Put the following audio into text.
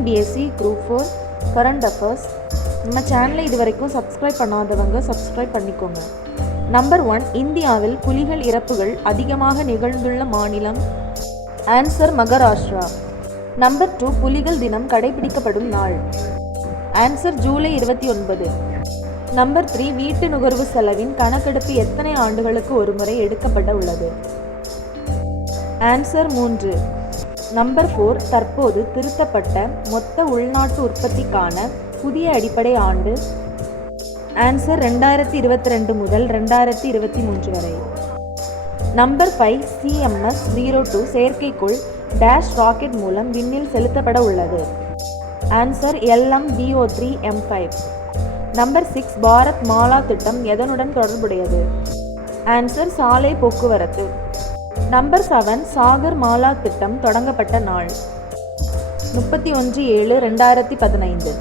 TNPSC group 4 current affairs. நம்ம சேனலை இது வரைக்கும் சப்ஸ்கிரைப் பண்ணாதவங்க சப்ஸ்கிரைப் பண்ணிக்கோங்க. நம்பர் 1, இந்தியாவில் புலிகள் இறப்புகள் அதிகமாக நிகழ்ந்துள்ள மாநிலம். ஆன்சர் மகாராஷ்டிரா. நம்பர் 2, புலிகள் தினம் கடைபிடிக்கப்படும் நாள். ஆன்சர் ஜூலை 29. நம்பர் 3, வீட்டு நுகர்வு செலவின் கணக்கெடுப்பு எத்தனை ஆண்டுகளுக்கு ஒரு முறை எடுக்கப்பட உள்ளது. ஆன்சர் 3. நம்பர் 4, தற்போது திருத்தப்பட்ட மொத்த உள்நாட்டு உற்பத்திக்கான புதிய அடிப்படை ஆண்டு. ஆன்சர் 2022 முதல் 2023 வரை. நம்பர் 5, CMS-02 செயற்கைக்கோள் டேஷ் ராக்கெட் மூலம் விண்ணில் செலுத்தப்பட உள்ளது. Answer LMDO-3M5. Number 6, Bharat Mala திட்டம் எதனுடன் தொடர்புடையது. ஆன்சர் சாலை போக்குவரத்து. நம்பர் 7, சாகர் மாலா திட்டம் தொடங்கப்பட்ட நாள். 31/7/2015.